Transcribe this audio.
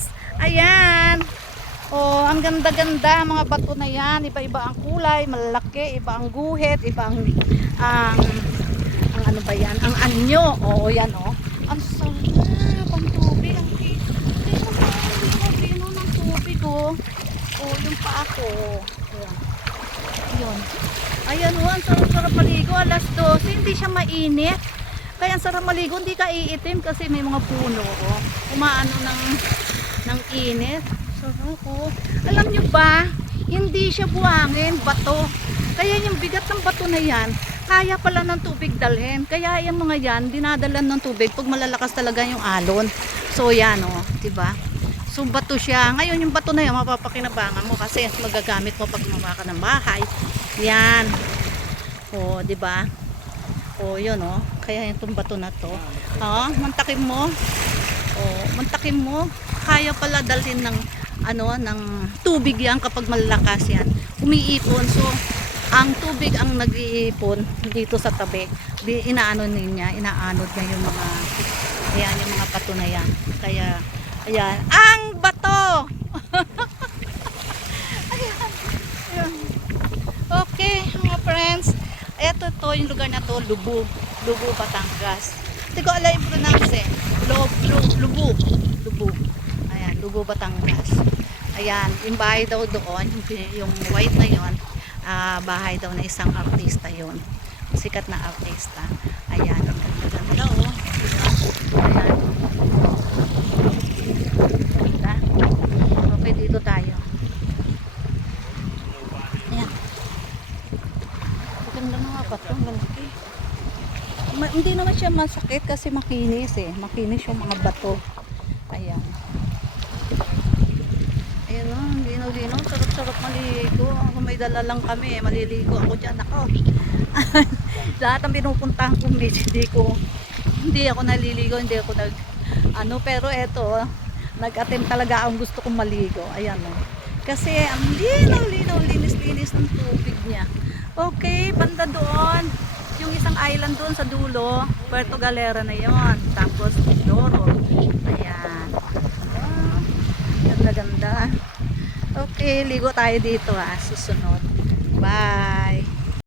friends. Ayan. Oh, ang ganda-ganda mga bato na yan. Iba-iba ang kulay, malalaki, iba ang guhit, iba ang ano ba yan? Ang anyo. Oh, yan oh. Ang sarap ang tubig. Ang lino ng tubig oh. Oh, yung paa ko. Ayan. Ayun. Ayan oh, ang sarap maligo. Alas 12, hindi siya mainit. Kaya ang sarap maligo, hindi ka iitim kasi may mga puno oh. Umaano ng init. Sarap oh. Alam nyo ba, hindi siya buhangin, bato. Kaya yung bigat ng bato na yan, kaya pala ng tubig dalhin. Kaya yung mga yan, dinadalan ng tubig pag malalakas talaga yung alon. So yan oh, diba? So bato siya. Ngayon yung bato na yan, mapapakinabangan mo kasi magagamit mo pag gumawa ka ng bahay. Yan. Oh, diba? Oh, yun oh. Kaya itong bato na to. Oh, mantakin mo. Oh, mantakin mo. Kaya pala dalhin ng ng tubig yan kapag malalakas yan. Umiipon. So, ang tubig ang nag-iipon dito sa tabi. Inaanod niya yung mga ayan, yung mga bato na yan. Kaya, ayan. Ang bato! Ayan. Ayan. Okay, mga friends. Ito yung lugar na to, Lubu. Lubu, Batangas. Hindi ko alam yung pronounce eh. Lubu. Lubu. Ayan, Lubu, Batangas. Ayan, yung bahay daw doon, yung white na yon, bahay daw na isang artista yon. Sikat na artista. Ayan, ang ganda oh. Ayan. Ganda. Okay, dito tayo. Ayan. Maganda na nga ba ito? Malaki. Hindi naman siya masakit kasi makinis eh. Makinis yung mga bato. Ayan. Ayan o, linaw-linaw. Sarap-sarap maligo. Kung may dala lang kami, maliligo ako dyan. Ako. Lahat ang pinupuntahan kong beach, hindi ako naliligo, hindi ako pero eto, nag-attempt talaga ang gusto kong maligo. Ayan o. Kasi ang linaw-linaw, linis-linis ng tubig niya. Okay, banda doon. Yung isang island doon sa dulo, Puerto Galera na yon. Tapos Mindoro. Ayan. Ganda-ganda. Okay, ligo tayo dito susunod. Bye.